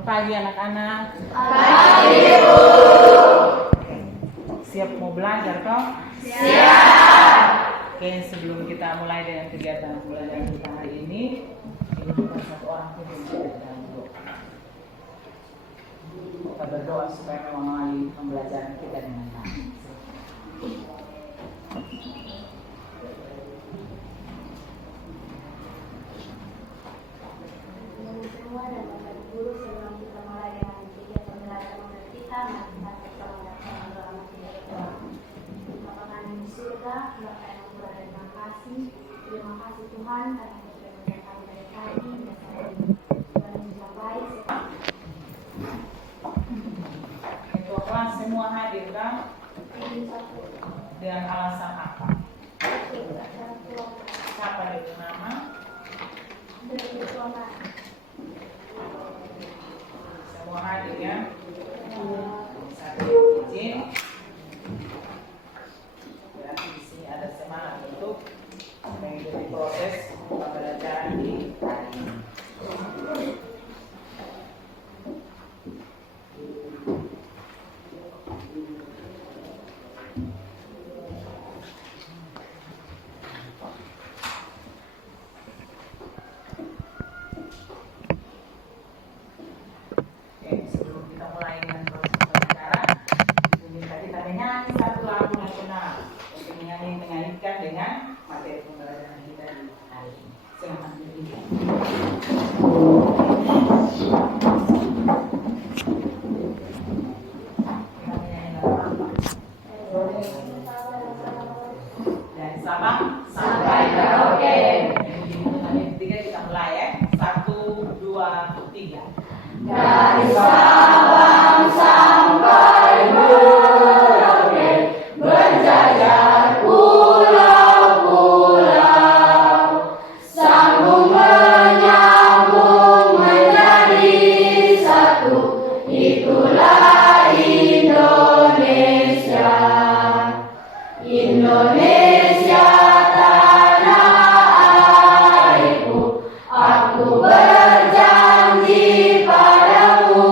Selamat pagi anak-anak. Pagi, Bu. Siap mau belajar toh? Siap. Oke, sebelum kita mulai dengan kegiatan belajar kita hari ini bukan satu orang pun yang tidak dalam doa. Kita berdoa supaya mengawali pembelajaran kita dengan baik. Semua dan Bapak Guru, sebelum kita mulai dengan kegiatan belajar mengenai kita, mari kita berdoa doa kita. Bapa kami di surga, Bapa yang murah dan makasih. Terima kasih Tuhan karena Engkau sudah menjaga kami dari pagi hingga sore ini. Tuhan yang sudah baik. Ketua kelas semua hadir kan? Dengan alasan apa? Siapa itu nama? Semua hadir ya. Satu izin. Berarti di sini ada semangat untuk mengikuti proses pembelajaran di hari ini. Sebelum kita mulai dengan proses pembelajaran, kita menyanyi satu lagu nasional untuk mengaitkan dengan materi pembelajaran kita di hari ini. Selamat mendengarkan. Kita menyanyi lagu apa? Dari Sabang sampai Merauke. Yang ketiga kita mulai ya. 1, 2, 3. Dari Sabang sampai Merauke, berjajar pulau-pulau, sambung menyambung menjadi satu, itulah Indonesia. Indonesia tanah airku, aku berjanji padamu,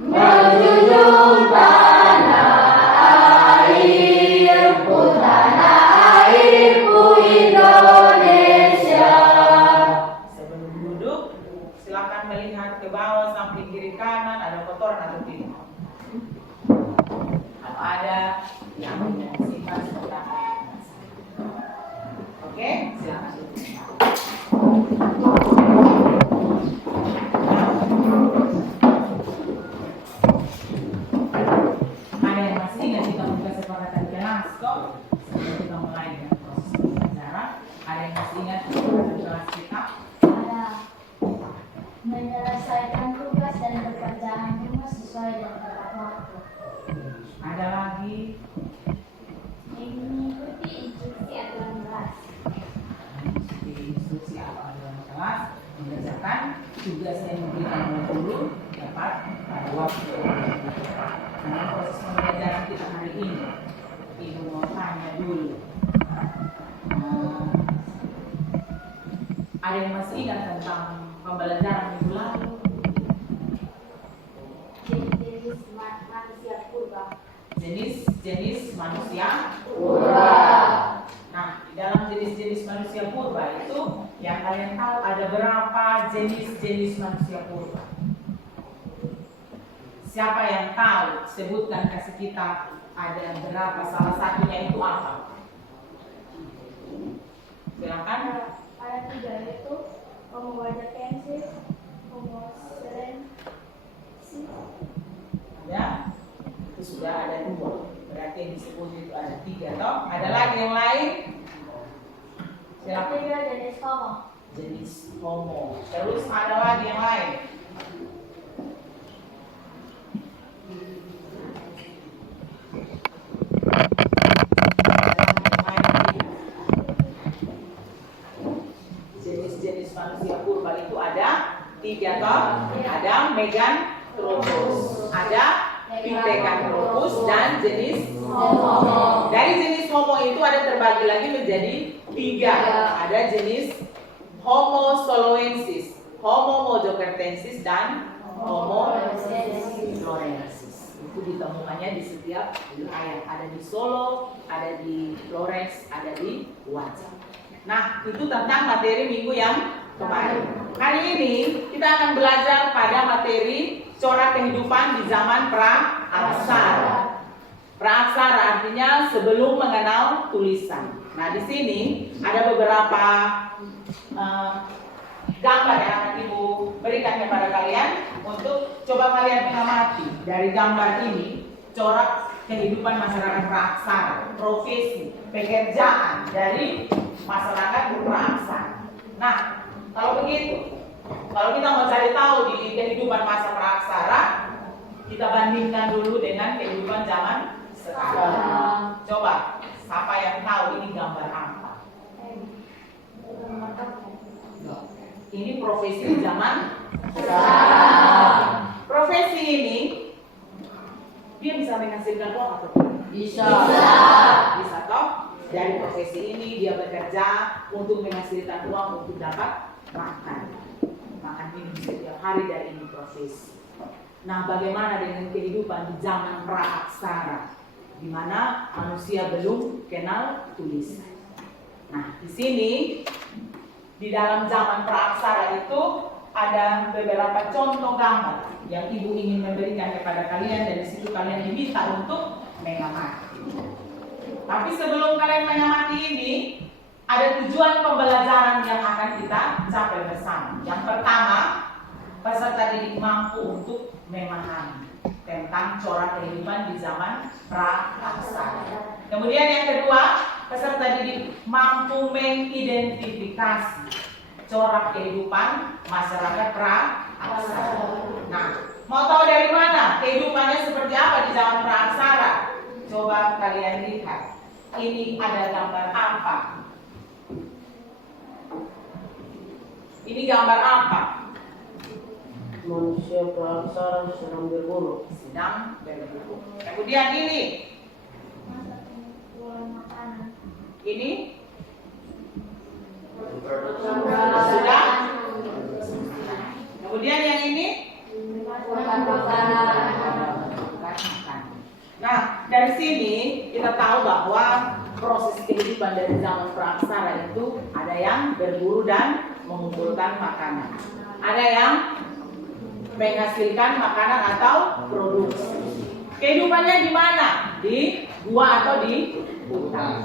menjunjung tanah airku Indonesia. Sebelum duduk, silakan melihat ke bawah samping kiri kanan ada kotoran atau tidak. Kalau ada yang sifat seperti apa? Oke, silakan duduk. Ada yang masih ingat kita buka kesepakatan kelas kok? Sebelum kita mulai dengan proses pembelajaran, ada yang masih ingat kesepakatan kelas kita? Ada menyelesaikan tugas dan pekerjaan rumah sesuai dengan tepat waktu. Ada lagi Mengikuti instruksi aturan kelas. instruksi apa dalam kelas berdasarkan tugas yang diberikan oleh guru dapat pada waktu. Nah, proses pembelajaran kita hari ini, Ibu mau tanya dulu. Ada yang masih ingat tentang pembelajaran minggu lalu? Jenis manusia purba. Jenis manusia Purba. Nah, di dalam jenis-jenis manusia purba itu yang kalian tahu ada berapa jenis-jenis manusia purba? Siapa yang tahu? Sebutkan, kasih kita ada berapa, salah satunya itu apa? Silakan. Ada 3 yaitu Homo wajakensis, Homo serensis. Ada? Itu sudah ada 2. Berarti yang disebut itu ada 3 toh? Ada lagi yang lain? Silakan. Ketiga jenis Homo. Jenis Homo. Terus ada lagi yang lain? Jenis-jenis manusia purba itu ada 3 toh? Ada Meganthropus, ada Pithecanthropus dan jenis Homo. Dari jenis Homo itu ada terbagi lagi menjadi 3. Ada jenis Homo soloensis, Homo mojokertensis dan Homo florensis. Itu ditemukannya di setiap wilayah. Ada di Solo, ada di Flores, ada di Wajah. Nah, itu tentang materi minggu yang kemarin. Hari ini kita akan belajar pada materi corak kehidupan di zaman pra-aksara. Pra-aksara artinya sebelum mengenal tulisan. Nah, di sini ada beberapa gambar yang akan Ibu berikan kepada kalian untuk coba kalian mengamati dari gambar ini corak kehidupan masyarakat pra-aksara, profesi, pekerjaan dari masyarakat pra-aksara. Nah, kalau begitu, kalau kita mau cari tahu di kehidupan masa pra-aksara, kita bandingkan dulu dengan kehidupan zaman sekarang. Coba, siapa yang tahu ini gambar apa? Ini profesi zaman sekarang. Profesi ini dia bisa menghasilkan uang atau tidak? Bisa. Bisa toh? Dari profesi ini dia bekerja untuk menghasilkan uang untuk dapat makan minum setiap hari dari ini profesi. Nah, bagaimana dengan kehidupan di zaman pra-aksara, di mana manusia belum kenal tulisan? Nah, di sini di dalam zaman pra-aksara itu ada beberapa contoh gambar yang Ibu ingin memberikan kepada kalian, dan di situ kalian diminta untuk mengamati. Tapi sebelum kalian mengamati ini, ada tujuan pembelajaran yang akan kita capai bersama. Yang pertama, peserta didik mampu untuk memahami tentang corak kehidupan di zaman pra-aksara. Kemudian yang kedua, peserta didik mampu mengidentifikasi corak kehidupan masyarakat pra-aksara. Nah, mau tahu dari mana kehidupannya seperti apa di zaman pra-aksara? Coba kalian lihat. Ini ada gambar apa? Ini gambar apa? Manusia pra-aksara sedang berburu. Kemudian ini. Ini sudah. Kemudian yang ini. Nah, dari sini kita tahu bahwa proses kehidupan dari zaman pra-aksara itu ada yang berburu dan mengumpulkan makanan, ada yang menghasilkan makanan atau produksi. Kehidupannya di mana? Di gua atau di hutan.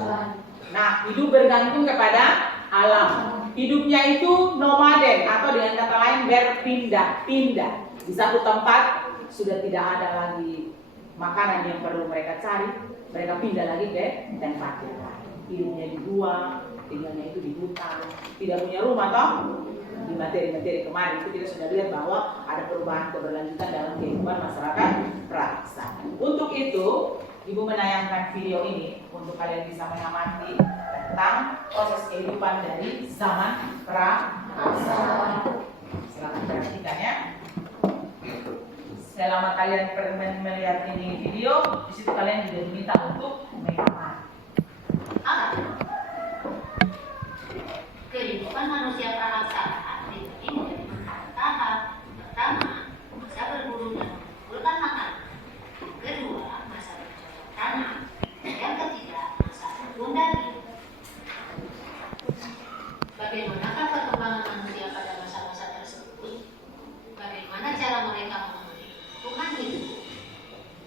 Nah, hidup bergantung kepada alam. Hidupnya itu nomaden atau dengan kata lain berpindah-pindah. Di satu tempat sudah tidak ada lagi makanan yang perlu mereka cari, mereka pindah lagi ke tempat yang lain. Hidupnya di gua, tinggalnya itu di hutan, tidak punya rumah toh. Di materi-materi kemarin itu kita sudah lihat bahwa ada perubahan keberlanjutan dalam kehidupan masyarakat pra-aksara. Untuk itu, Ibu menayangkan video ini untuk kalian bisa mengamati tentang proses kehidupan dari zaman pra-aksara. Silakan perhatikan ya. Selama kalian melihat ini video, di situ kalian juga diminta untuk mengamati. Kehidupan manusia pra-aksara dibagi menjadi 4 tahap. Pertama, masa berburu dan mengumpulkan makanan. Kedua, masa bercocok tanam. Yang ketiga, masa berburu daging. Bagaimanakah perkembangan manusia pada masa-masa tersebut? Bagaimana cara mereka memenuhi kebutuhan hidup?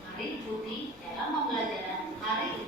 Mari ikuti dalam pembelajaran hari ini.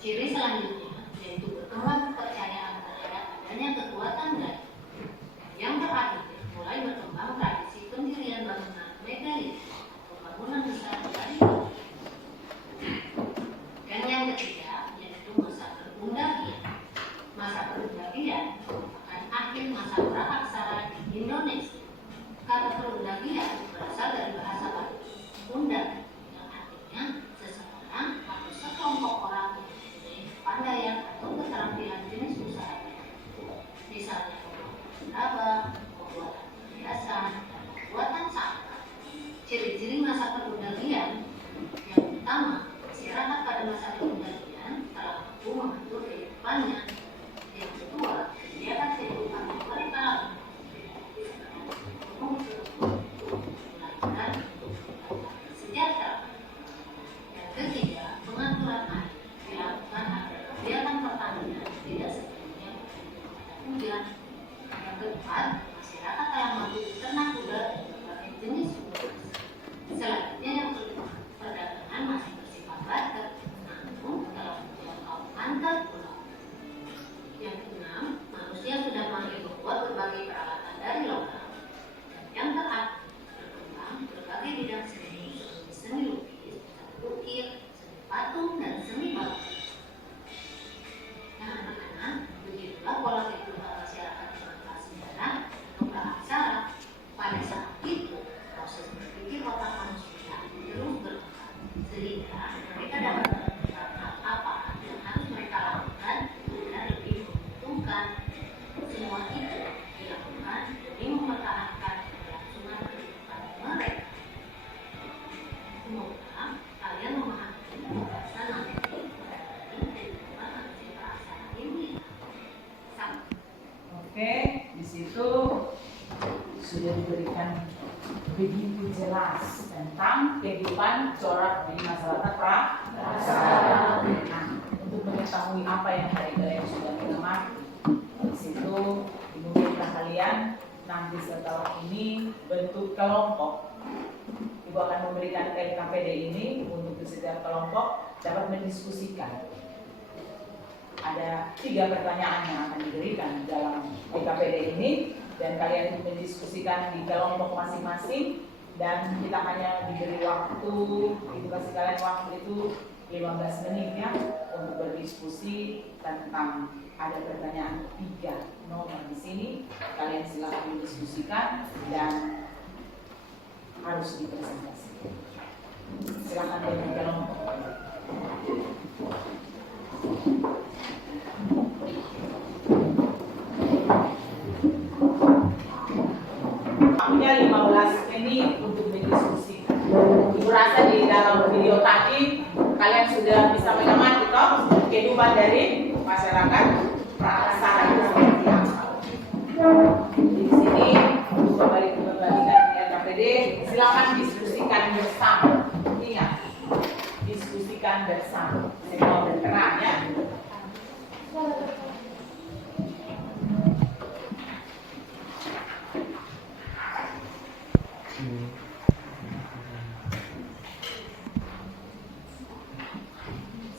Ciri selanjutnya yaitu berkembang kepercayaan terhadap adanya kekuatan gaib. Yang terakhir, mulai berkembang tradisi pendirian bangunan megalith atau bangunan besar dari batu. Dan yang ketiga yaitu masa perundagian. Masa perundagian merupakan akhir masa praaksara di Indonesia. Kata perundagian berasal dari bahasa Bali, undang, yang artinya seseorang atau sekelompok orang yang mempunyai kepandaian atau keterampilan jenis usaha. Misalnya pembuatan pembuatan perhiasan, dan pembuatan sampah. Ciri-ciri masa perundagian yang utama, masyarakat pada masa perundagian telah mampu mengatur kehidupannya. Yang kedua, kegiatan kehidupan yang mereka sejahtera. Yang ketiga, pengaturan air dilakukan agar kegiatan pertanian tidak sepenuhnya pada hujan. Yang keempat, masyarakat telah mampu beternak kuda dan berbagai jenis kuda. Selanjutnya yang kelima, perdagangan masih bersifat barter, namun telah menjangkau antar pulau. Yang keenam, manusia sudah mulai membuat berbagai peralatan dari logam. Dan yang terakhir, berkembang berbagai bidang seni seperti seni lukis, seni ukir, seni patung, dan seni balok. Nah, anak-anak, begitulah pola kehidupan masyarakat zaman sejarah atau praaksara. Pada saat itu, proses berpikir otak manusia terus berkembang, sehingga mereka dapat menentukan apa yang harus mereka lakukan agar lebih menguntungkan. Semua itu dilakukan demi mempertahankan kelangsungan kehidupan mereka. Semoga kalian memahami pembahasan materi dari kehidupan manusia praaksara ini. Oke, di situ sudah diberikan begitu jelas tentang kehidupan corak di masyarakat praaksara. Nah, untuk mengetahui apa yang tadi kalian sudah mengamati, di situ dimungkinkan kalian nanti setelah ini bentuk kelompok. Ibu akan memberikan LKPD ini untuk di setiap kelompok dapat mendiskusikan. Ada 3 pertanyaan yang akan diberikan dalam LKPD ini, dan kalian mendiskusikan di kelompok masing-masing, dan kita hanya diberi waktu, itu kasih kalian waktu itu 15 menit ya untuk berdiskusi tentang, ada pertanyaan 3 nomor di sini, kalian silakan didiskusikan dan harus dipresentasikan. Silakan dari kelompok. Punya 15 menit untuk berdiskusi. Ibu rasa di dalam video tadi kalian sudah bisa mengamati toh kehidupan dari masyarakat praaksara itu seperti apa. Di sini untuk membagikan LKPD, silakan diskusikan bersama. Ingat, diskusikan bersama. Semua berkenan ya.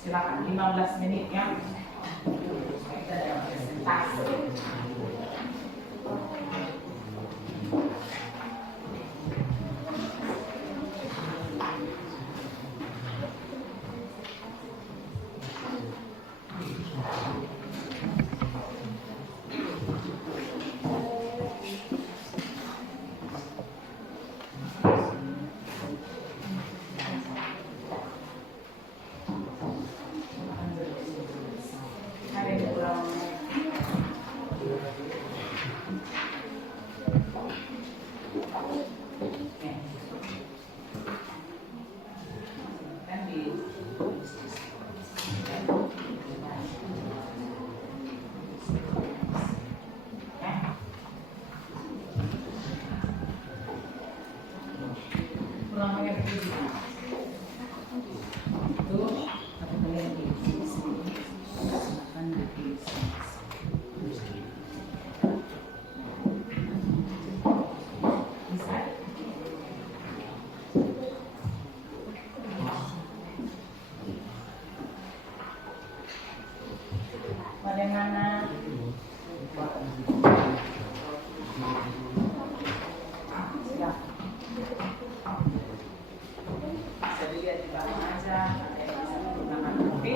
Silakan 15 menit ya. Kita dalam presentasi. Bagaimana? Bisa dilihat di belakang aja, ada yang bisa menggunakan kopi.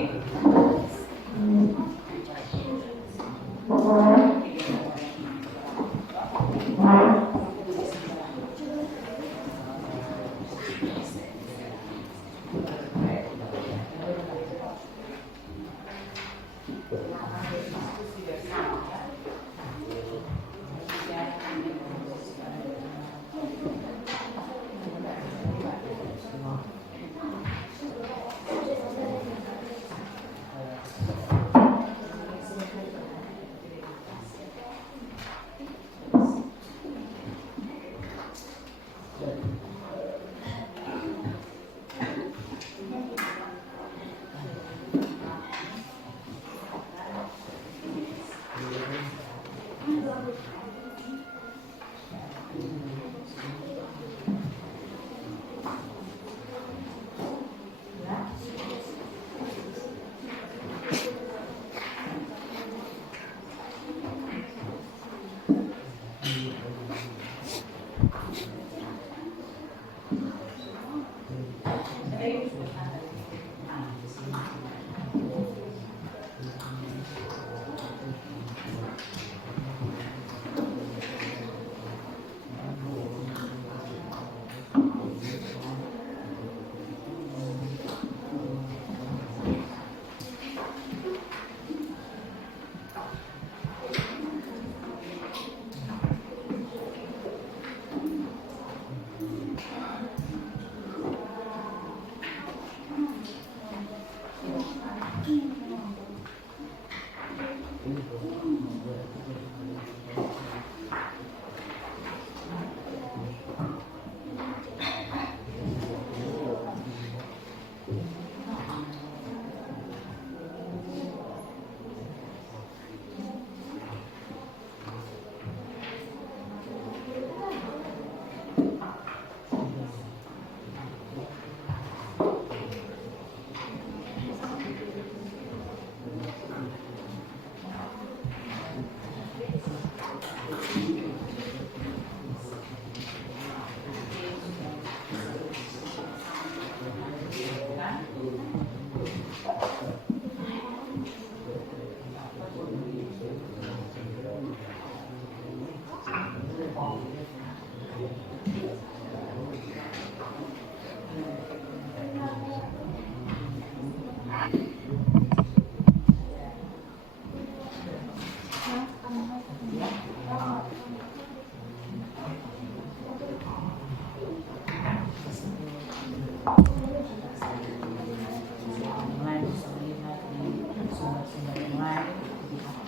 Mulai bisa melihat di sumber-sumber yang lain, di HP,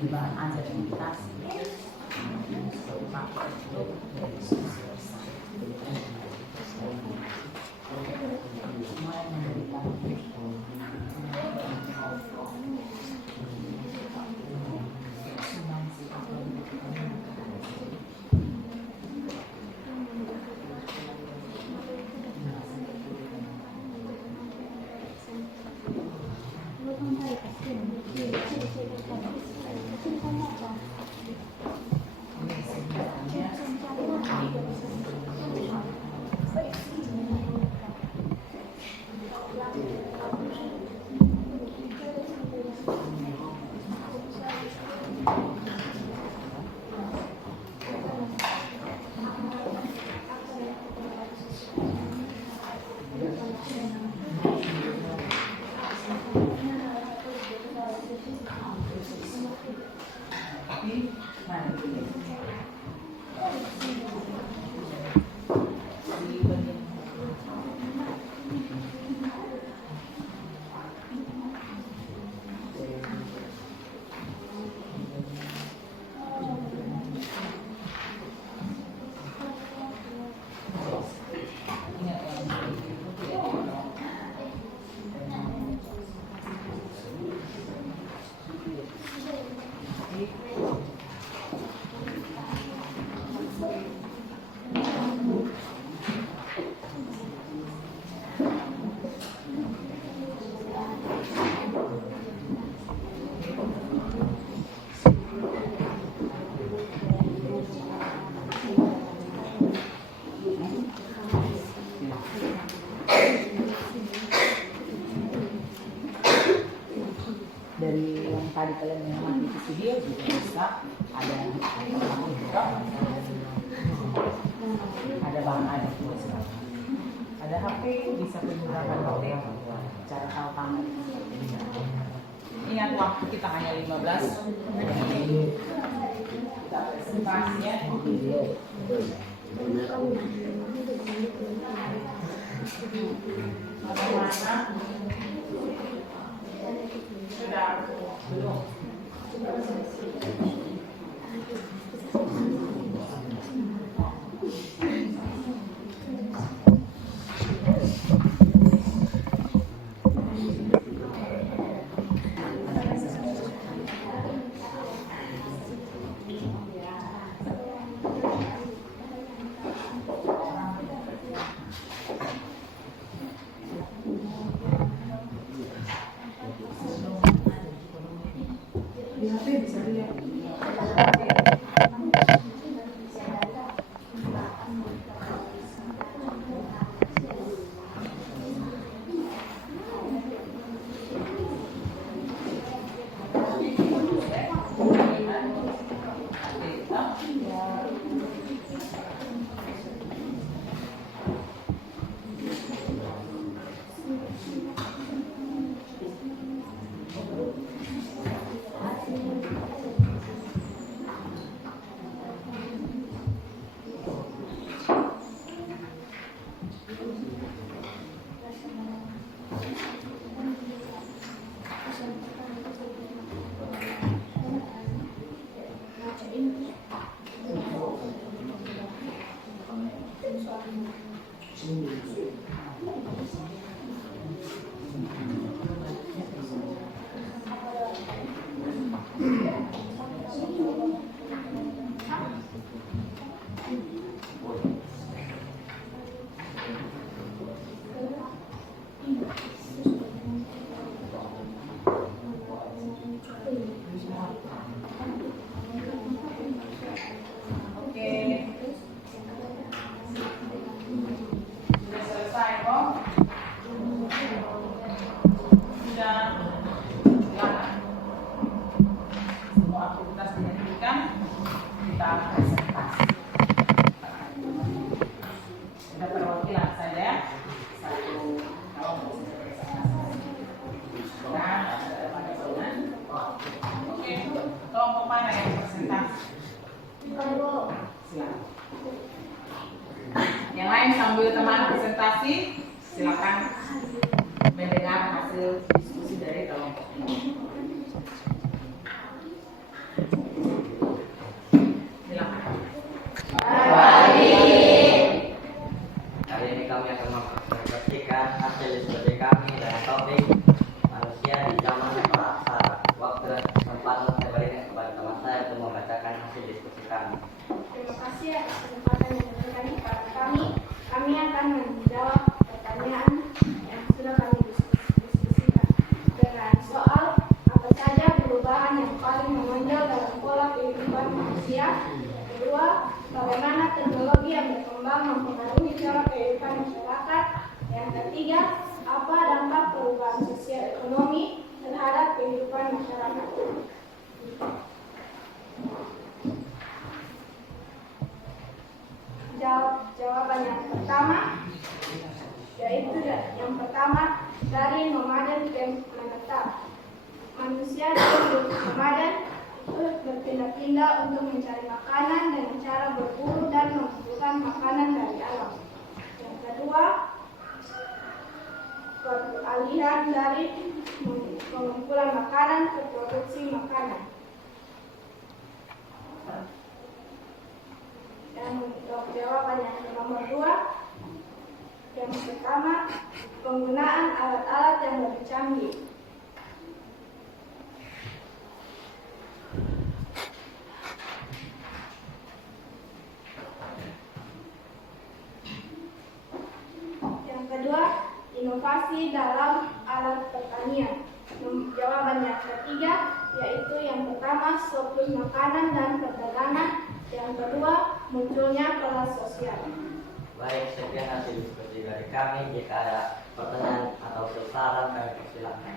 di bahan ajar imitasi, seperti paket dari sumber semua yang memberikan sumbangsi atau tapi dari yang tadi kalian mengamati di video juga bisa ada ada juga silakan. Ada HP bisa menggunakan HP cara utama. Ingat waktu kita hanya 15 menit. Kita presentasi ya. Bagaimana? Sudah belum? Yang lain sambil teman presentasi, silakan mendengar hasil diskusi dari kelompok ini. Silakan. Kali ini kami akan mempresentasikan hasil diskusi kami dengan topik manusia di zaman prasarat. Waktu dan kesempatan saya berikan kepada teman saya untuk membacakan hasil diskusi kami. Terima kasih atas kesempatan yang diberikan kepada kami. Kami akan menjawab pertanyaan yang sudah kami diskusikan dengan soal apa saja perubahan yang paling menonjol dalam pola kehidupan manusia. Kedua, bagaimana teknologi yang berkembang mempengaruhi cara kehidupan masyarakat. Yang ketiga, apa dampak perubahan sosial ekonomi terhadap kehidupan masyarakat. Jawaban yang pertama yaitu yang pertama dari nomaden ke menetap. Manusia dari nomaden berpindah-pindah untuk mencari makanan dengan cara berburu dan mengumpulkan makanan dari alam. Yang kedua, peralihan dari pengumpulan makanan ke produksi makanan. Dan untuk jawaban yang nomor 2, yang pertama, penggunaan alat-alat yang lebih canggih. Yang kedua, inovasi dalam alat pertanian. Jawaban yang ketiga yaitu yang pertama, surplus makanan dan perdagangan. Yang kedua, munculnya kelas sosial. Baik, sekian hasil diskusi dari kami. Jika ada pertanyaan atau saran, kami persilakan.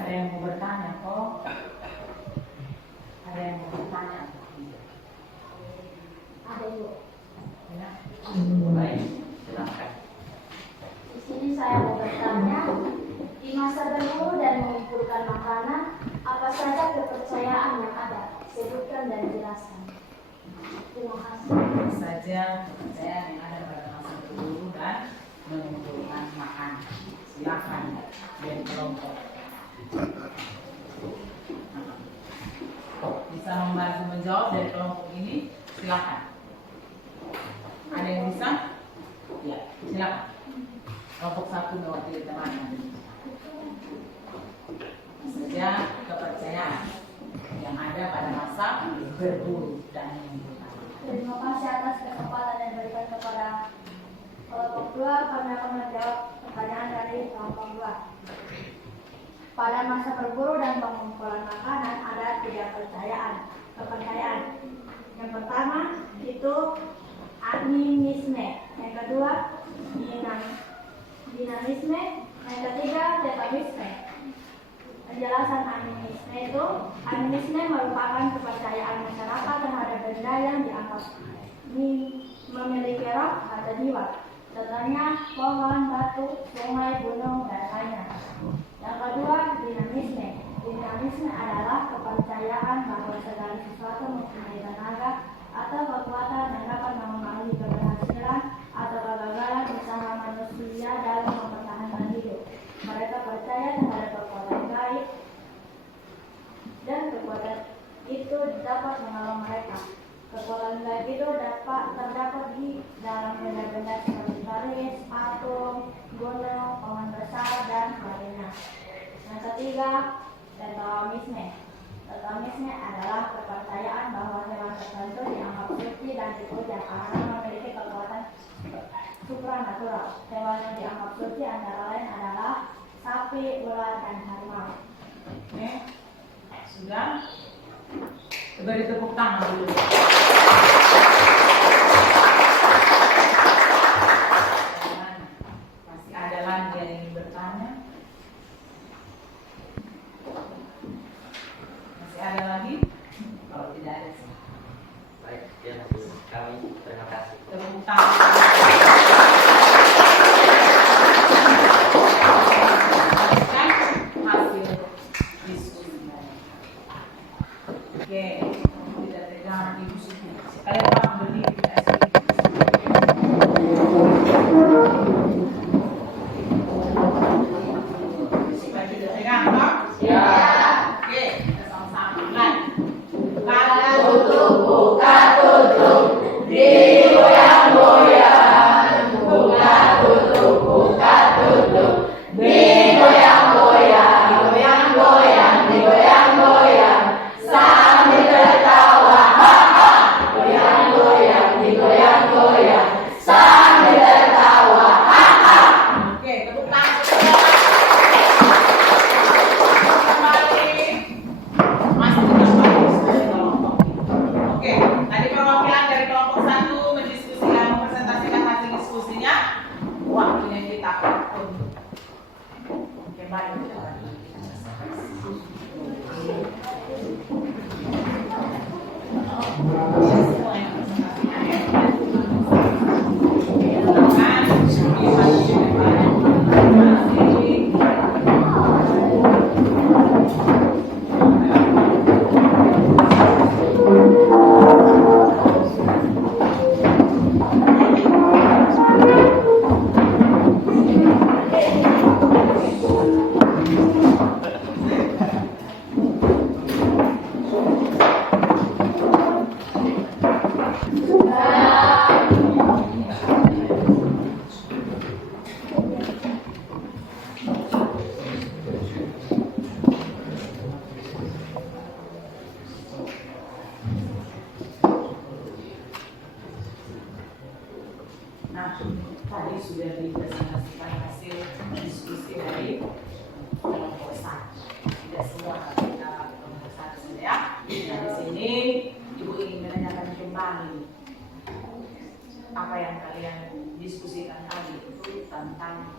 Ada yang mau bertanya kok? Ada yang mau bertanya? Ada Ibu. Ya. Baik, silakan. Di sini saya mau bertanya, di masa berburu dan mengumpulkan makanan, apa saja kepercayaan yang ada? Sebutkan dan jelaskan. Terima kasih. Apa saja kepercayaan yang ada pada masa berburu dan mengumpulkan makanan? Silakan dari kelompok. Bisa membantu menjawab dari kelompok ini? Silakan. Ada yang bisa? Ya, silakan. Kelompok 1 mewakili teman-teman. Saja kepercayaan yang ada pada masa berburu dan mengumpulkan. Terima kasih atas kesempatan yang diberikan kepada kelompok 2. Kami akan menjawab pertanyaan dari kelompok 2. Pada masa berburu dan pengumpulan makanan ada 3 kepercayaan. Yang pertama itu animisme, yang kedua dinamisme, yang ketiga tetanisme. Penjelasan animisme merupakan kepercayaan masyarakat terhadap benda yang dianggap memiliki roh atau jiwa. Contohnya pohon, batu, sungai, gunung, dan lainnya. Yang kedua, dinamisme. Dinamisme adalah kepercayaan bahwa segala sesuatu mempunyai tenaga atau kekuatan yang dapat mempengaruhi keberhasilan atau kegagalan usaha manusia dalam mempertahankan hidup. Mereka percaya terhadap kekuatan gaib dan kekuatan itu dapat menolong mereka. Kekuatan gaib itu terdapat di dalam benda-benda seperti garis, atom, gunung, pohon besar, dan sebagainya. Yang ketiga, tetomisme. Tetomisme adalah kepercayaan bahwa hewan tertentu dianggap suci dan dipuja karena memiliki kekuatan supranatural. Hewan yang dianggap suci antara lain adalah sapi, ular, dan harimau. Oke, sudah? Beri tepuk tangan dulu. Masih ada lagi yang ingin bertanya? Masih ada lagi? Kalau tidak ada, Baik, ya, kami terima kasih. tepuk tangan. Hasil diskusi. Oke, tidak pegang ibu Siti. Kalian paham berdiri kita supaya tidak pegang, Pak? Ya. Oke, kita sama-sama mulai. Buka tutup, digoyang-goyang. Buka tutup, digoyang-goyang, digoyang-goyang, digoyang-goyang. Sambil tertawa, haha. Digoyang-goyang, digoyang-goyang. Sambil tertawa, haha. Oke, tepuk tangan. Kembali. Masih kita balik dari kelompok. Oke, tadi perwakilan dari kelompok 1 mendiskusikan, mempresentasikan hasil diskusinya. Waktunya kita untuk kembali ke jalan. Semua yang presentasinya ya. Silakan, dimasukin kembali. Terima kasih. Nah, tadi sudah dipresentasikan hasil diskusi dari kelompok 1. Tidak semua kita kelompok 1 saja ya. Nah, di sini Ibu ingin menanyakan kembali apa yang kalian diskusikan tadi itu tentang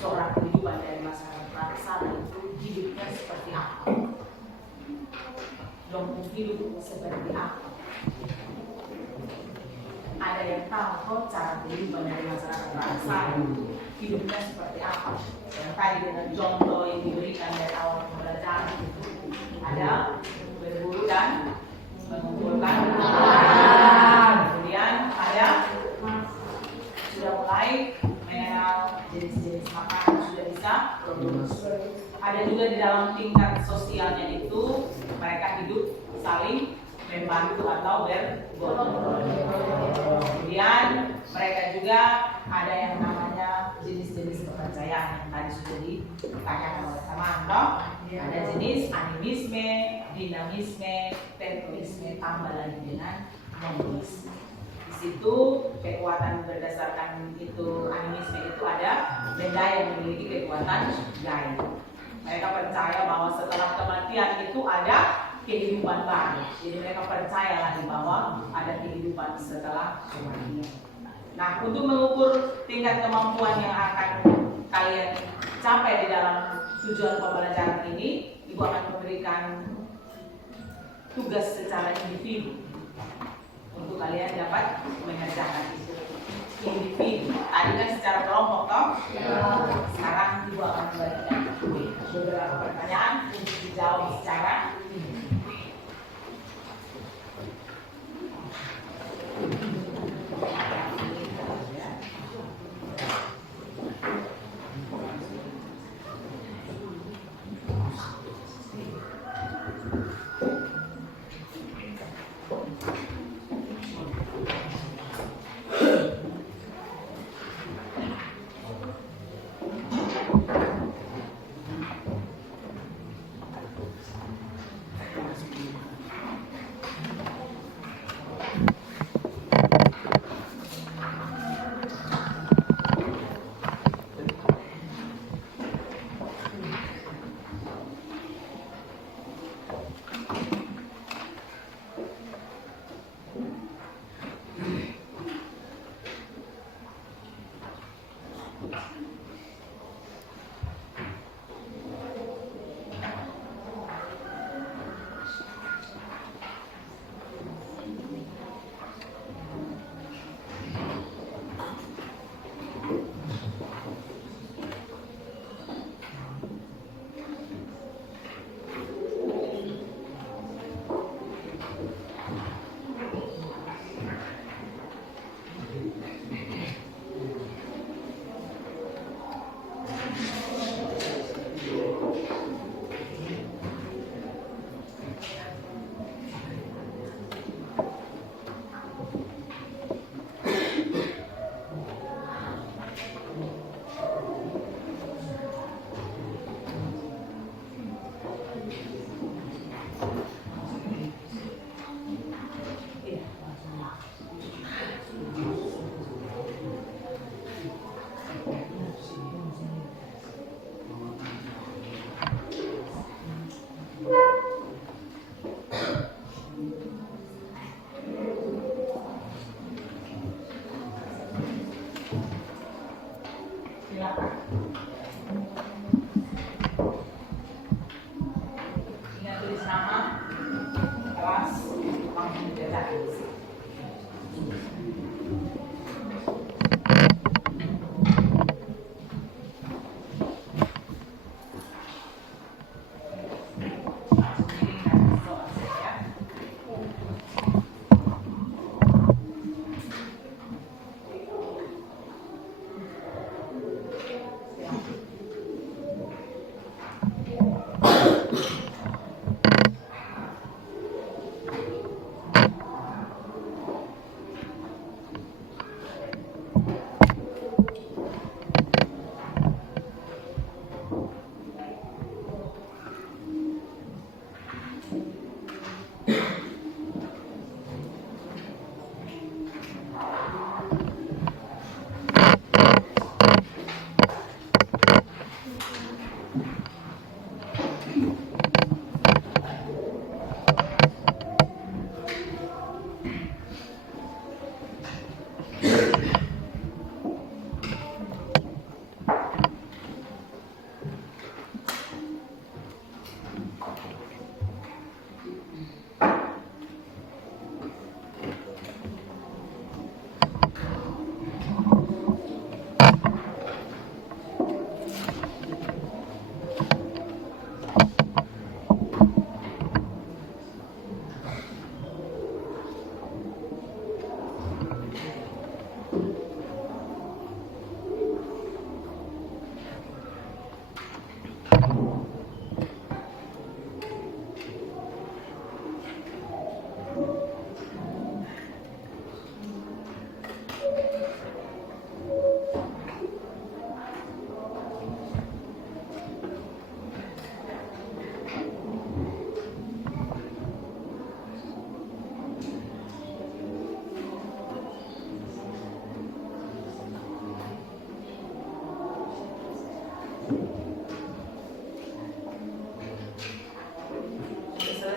seorang kehidupan dari masyarakat Praksara itu hidupnya seperti apa? Lompong hidup seperti apa? Ada yang tahu kok cara kehidupan dari masyarakat Praksara hidupnya seperti apa? Yang tadi dengan contoh yang diberikan dari awal pembelajaran itu ada berburu dan mengumpulkan makanan. Kemudian ada sudah mulai mengenal jenis-jenis makanan, sudah bisa produksi. Ada juga di dalam tingkat sosialnya itu mereka hidup saling membantu atau bergotong. Kemudian mereka juga ada yang namanya jenis-jenis kepercayaan yang tadi sudah ditanyakan oleh teman toh. Ada jenis animisme, dinamisme, tentoisme, tambah lagi dengan nomisme. Di situ kekuatan berdasarkan itu animisme itu ada benda yang memiliki kekuatan gaib. Mereka percaya bahwa setelah kematian itu ada kehidupan baru. Jadi mereka percaya lagi bahwa ada kehidupan setelah kematian. Nah, untuk mengukur tingkat kemampuan yang akan kalian capai di dalam tujuan pembelajaran ini, Ibu akan memberikan tugas secara individu untuk kalian dapat mengerjakan itu. Individu. Tadi kan secara kelompok toh? Sekarang Ibu akan memberikan beberapa pertanyaan untuk dijawab secara individu.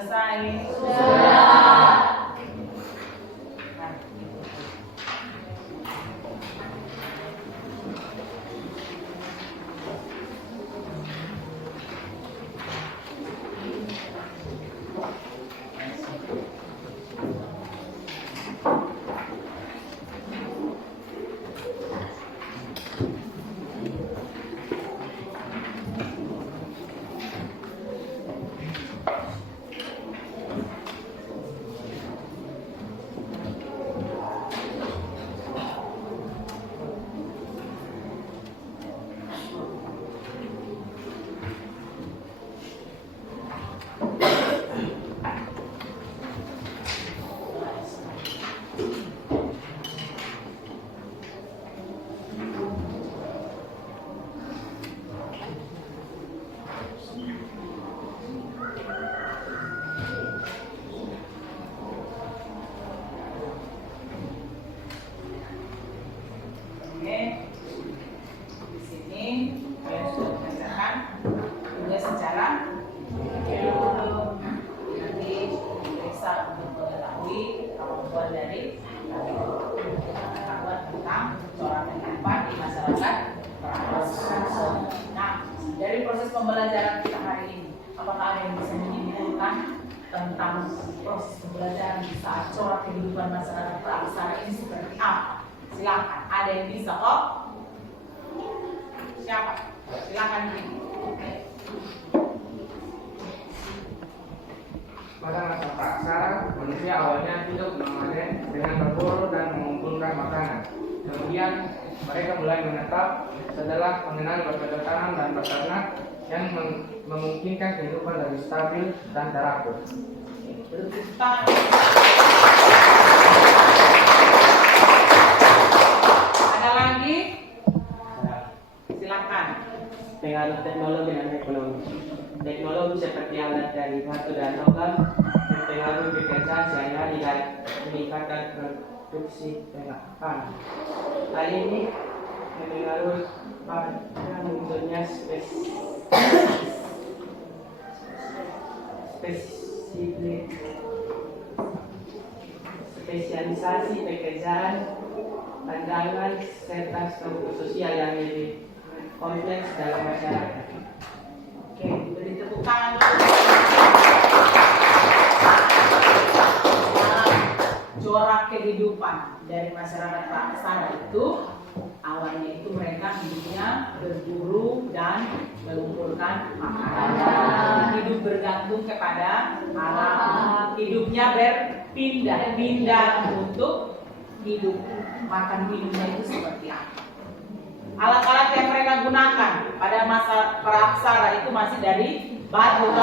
selesai? Sudah. Nah, oke. Di sini kalian sudah mengerjakan tugas secara nanti diperiksa untuk mengetahui kemampuan dari pengetahuan tentang corak kehidupan di masyarakat pramuka. Nah, dari proses pembelajaran kita hari ini, apakah ada yang bisa menyimpulkan tentang proses pembelajaran di saat corak kehidupan masyarakat praksara ini seperti apa? Silakan, ada yang bisa kok? Siapa? Silakan Dini. Pada masa praksara, manusia awalnya hidup nomaden dengan berburu dan mengumpulkan makanan. Kemudian mereka mulai menetap setelah mengenal bercocok tanam dan beternak yang memungkinkan kehidupan lebih stabil dan teratur. Bertepuk tangan. Ada lagi? Silakan. Pengaruh teknologi dan ekonomi. Teknologi seperti alat dari batu dan logam berpengaruh bekerja sehari-hari dan meningkatkan produksi pangan. Hal ini mempengaruhi pada munculnya spesialisasi pekerjaan, pandangan, serta struktur sosial yang lebih kompleks dalam masyarakat. Oke, beri tepuk tangan. Corak kehidupan dari masyarakat praksara itu awalnya itu mereka hidupnya berburu dan mengumpulkan makanan. Hidup bergantung kepada alam. Hidupnya berpindah-pindah untuk hidup. Makan minumnya itu seperti apa? Alat-alat yang mereka gunakan pada masa praksara itu masih dari batu,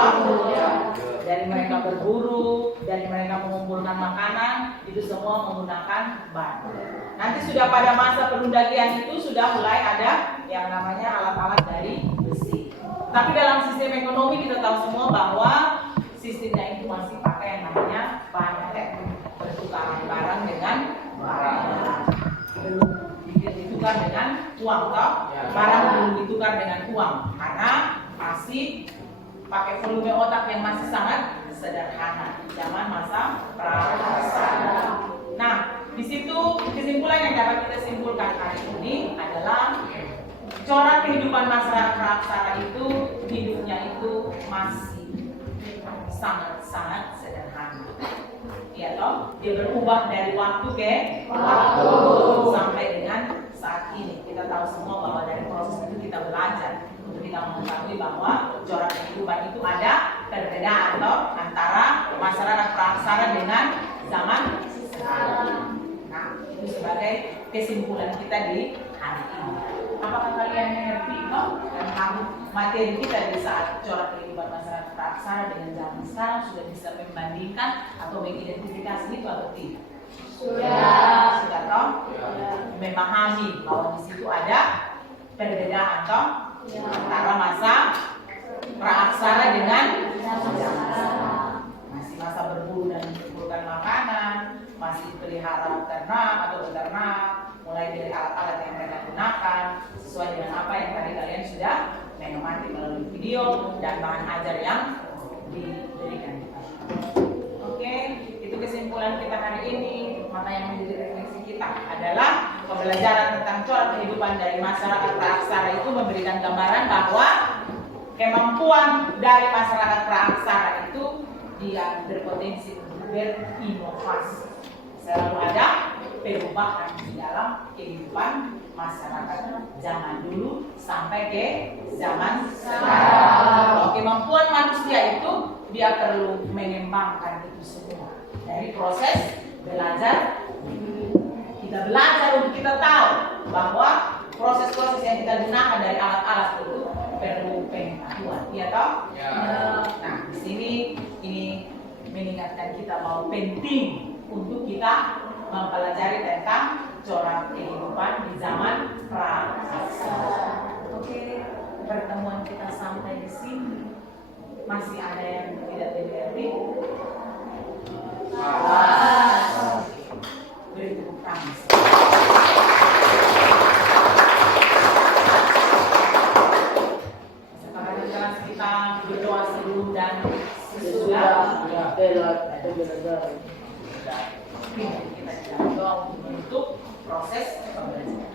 dari mereka berburu, dari mereka mengumpulkan makanan, itu semua menggunakan batu. Nanti sudah pada masa perundagian itu sudah mulai ada yang namanya alat-alat dari besi. Tapi dalam sistem ekonomi kita tahu semua bahwa sistemnya itu masih pakai yang namanya barter, pertukaran barang dengan barang. Belum ditukar dengan uang, toh? Barang belum ditukar dengan uang karena masih pakai volume otak yang masih sangat sederhana di zaman masa praksara. Nah, di situ kesimpulan yang dapat kita simpulkan hari ini adalah corak kehidupan masyarakat praksara itu hidupnya itu masih sangat-sangat sederhana. Ya toh, dia berubah dari waktu ke waktu sampai dengan saat ini. Kita tahu semua bahwa dari proses itu kita belajar untuk kita mengetahui bahwa corak kehidupan itu ada perbedaan atau antara masyarakat praksara dengan zaman sekarang. Nah, itu sebagai kesimpulan kita di hari ini. Apakah kalian mengerti kok tentang materi kita di saat corak kehidupan masyarakat praksara dengan zaman sekarang sudah bisa membandingkan atau mengidentifikasi itu atau tidak? Sudah toh? Memahami bahwa di situ ada perbedaan toh antara masa praksara dengan masih masa berburu dan mengumpulkan makanan, masih pelihara ternak atau beternak, mulai dari alat-alat yang mereka gunakan sesuai dengan apa yang tadi kalian sudah mengamati melalui video dan bahan ajar yang diberikan. Oke, itu kesimpulan kita hari ini. Maka yang menjadi refleksi kita adalah pembelajaran tentang corak kehidupan dari masyarakat praaksara itu memberikan gambaran bahwa kemampuan dari masyarakat praaksara itu dia berpotensi untuk berinovasi. Selalu ada perubahan di dalam kehidupan masyarakat zaman dulu sampai ke zaman sekarang. Kemampuan manusia itu dia perlu mengembangkan itu semua dari proses belajar. Kita belajar untuk kita tahu bahwa proses-proses yang kita gunakan dari alat-alat itu perlu pengetahuan, ya toh? Ya. Nah, di sini ini mengingatkan kita bahwa penting untuk kita mempelajari tentang corak kehidupan di zaman praaksara. Oke, pertemuan kita sampai di sini. Masih ada yang tidak dimengerti? Beri tepuk tangan. Sekarang kelas kita berdoa sebelum dan sesudah. Kita berdoa untuk menutup proses pembelajaran.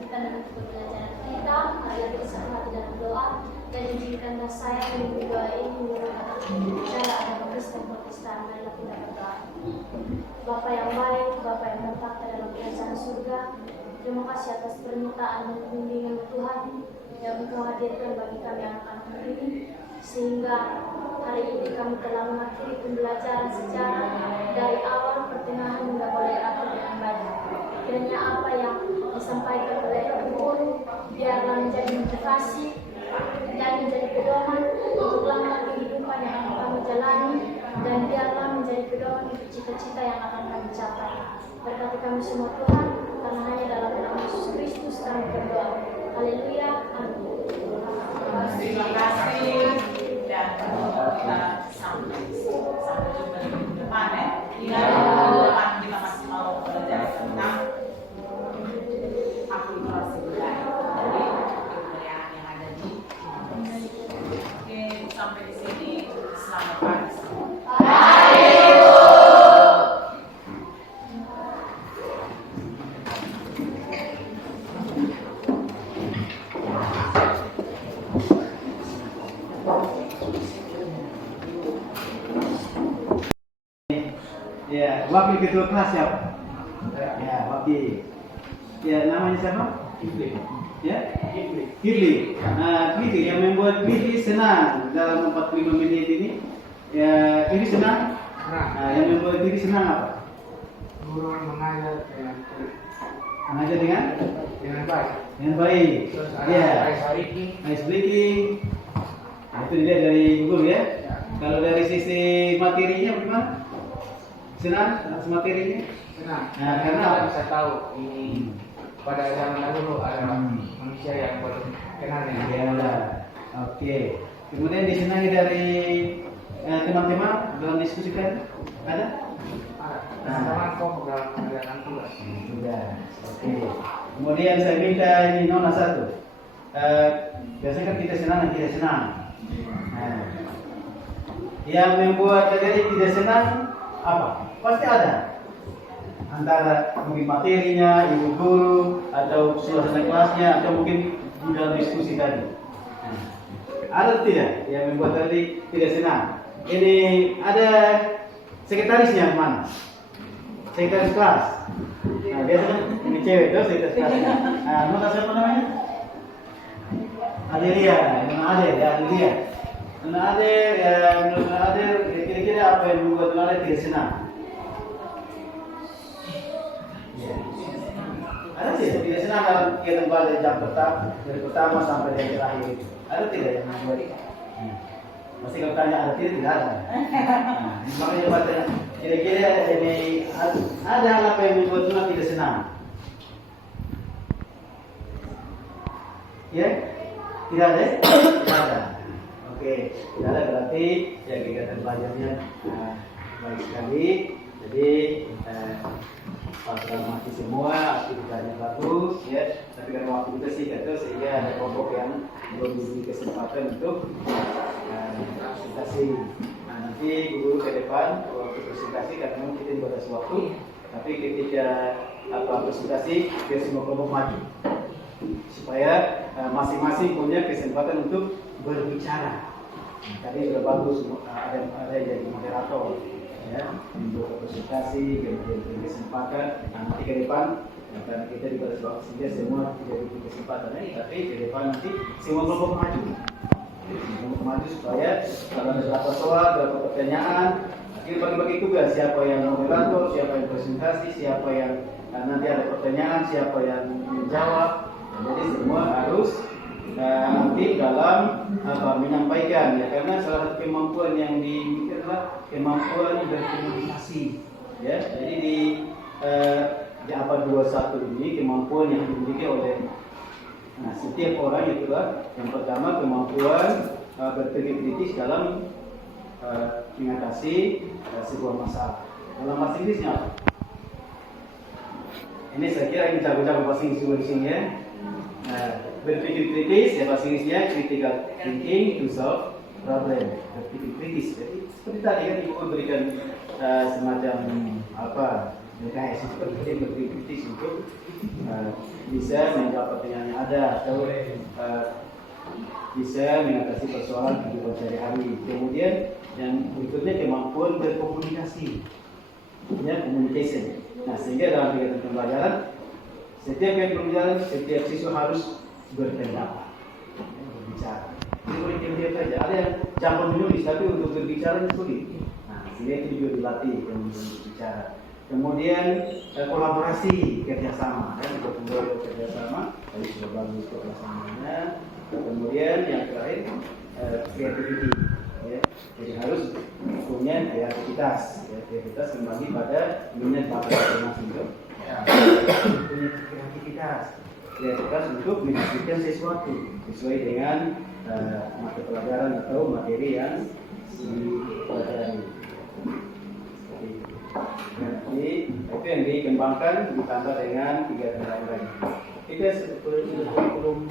Kita menutup pembelajaran kita, marilah kita bersama dalam doa dan izinkanlah saya memimpin doa ini menurut cara agama Kristen Protestan. Marilah kita berdoa. Bapa yang baik, Bapa yang bertakhta dalam kerajaan surga, terima kasih atas permintaan dan bimbingan Tuhan yang Engkau hadirkan bagi kami anak-anak ini, sehingga hari ini kami telah mengakhiri pembelajaran sejarah dari awal, pertengahan hingga mulai akhir dengan baik. Kiranya apa yang disampaikan oleh Ibu Guru biarlah menjadi motivasi dan menjadi pedoman untuk langkah kehidupan yang akan kami jalani, dan biarlah menjadi pedoman untuk cita-cita yang akan kami capai. Berkati kami semua Tuhan, karena hanya dalam nama Yesus Kristus kami berdoa. Haleluya. Amin. Terima kasih dan kita sampai jumpa di minggu depan ya. Ingat minggu depan kita masih mau belajar tentang akulturasi budaya dari kebudayaan yang ada di Indonesia. Oke, sampai di sini. Selamat pagi. Ya, wakil ketua kelas siapa? Ya, wakil. Ya, namanya siapa? Kifli. Ya? Kifli. Nah, Kifli yang membuat Kifli senang dalam 45 menit ini. Ya, Kifli senang? Nah, yang membuat Kifli senang apa? Guru mengajar dengan Mengajar dengan baik. Dengan baik. Terus ada Ya. ice breaking. Ice breaking. Nah, itu dilihat dari guru ya. Kalau dari sisi materinya bagaimana? Senang atas materinya? Nah, Nah, karena kita bisa tahu ini pada zaman dahulu ada manusia yang berkenan dengan Ya, oke. Kemudian disenangi dari teman-teman dalam diskusi kan? Ada? teman-teman kok dalam pengajaran tugas. Sudah. Oke. Kemudian saya minta ini nona satu. Biasanya kan kita senang dan tidak senang. Nah, yang membuat jadi tidak senang apa? Pasti ada. Antara mungkin materinya, ibu guru, atau suasana kelasnya, atau mungkin di dalam diskusi tadi. Nah, ada tidak yang membuat tadi tidak senang? Ini ada sekretarisnya mana? Sekretaris kelas. Nah, biasanya ini cewek tuh sekretaris kelasnya. Nah, nona siapa namanya? Adelia, nona Adel ya, Adelia. Nona Adel, ya, nona Adel, kira-kira apa yang membuat nona Adel tidak senang? Ya. Ada tidak senang dalam kegiatan belajar jam pertama, dari pertama sampai yang terakhir. Ada tidak yang membuat? Masih kalau tanya ada tidak ada. Nah, makanya bertanya, kira-kira ini ada hal apa yang membuat nona tidak senang? Ya, tidak ada? Tidak ada. Oke, tidak ada berarti ya kegiatan belajarnya baik sekali. Jadi sudah mati semua, aktivitasnya bagus, ya. Tapi kan waktu kita singkat itu sehingga ada kelompok yang belum diberi kesempatan untuk presentasi. Nah, nanti guru ke depan waktu presentasi karena kita dibatasi waktu, tapi ketika presentasi dia semua kelompok maju supaya masing-masing punya kesempatan untuk berbicara. Nah, tadi sudah bagus ada yang jadi moderator, ya, untuk presentasi, kemudian kesempatan. Nah, nanti ke depan karena kita dibatasi waktu sehingga semua tidak diberi kesempatan ini, tapi ke depan nanti semua kelompok maju. Semua maju supaya kalau ada berapa soal, berapa pertanyaan, nanti bagi-bagi tugas siapa yang moderator, siapa yang presentasi, siapa yang nanti ada pertanyaan, siapa yang menjawab. Jadi semua harus aktif dalam menyampaikan, ya, karena salah satu kemampuan yang dimiliki adalah kemampuan berkomunikasi, ya. Jadi di abad 21 ini kemampuan yang dimiliki oleh setiap orang itu adalah yang pertama kemampuan berpikir kritis dalam mengatasi sebuah masalah. Dalam bahasa Inggrisnya apa? Ini saya kira ini jago-jago bahasa Inggris di sini, ya. Berpikir kritis, ya, bahasa Inggrisnya critical thinking to solve problem. Berpikir kritis. Jadi seperti tadi kan ibu memberikan semacam BKS seperti berpikir kritis untuk bisa menjawab pertanyaan yang ada atau bisa mengatasi persoalan kehidupan sehari-hari. Kemudian yang berikutnya kemampuan berkomunikasi, ya, communication. Nah, sehingga dalam kegiatan pembelajaran setiap yang berjalan, setiap siswa harus berpendapat, berbicara. Ini boleh diam saja. Ada yang jago menulis, tapi untuk berbicara sulit. Nah, sehingga itu juga dilatih kemudian berbicara. Kemudian kolaborasi, kerjasama, kan, untuk kerjasama. Tadi sudah bagus kerjasamanya. Kemudian yang terakhir creativity, ya. Jadi harus punya kreativitas. Ya, kreativitas kembali pada minat bakat masing-masing. Punya kreativitas untuk menghasilkan sesuatu sesuai dengan mata pelajaran atau materi yang dipelajari. Jadi itu yang dikembangkan ditambah dengan 3 hal lain. Kita sebetulnya belum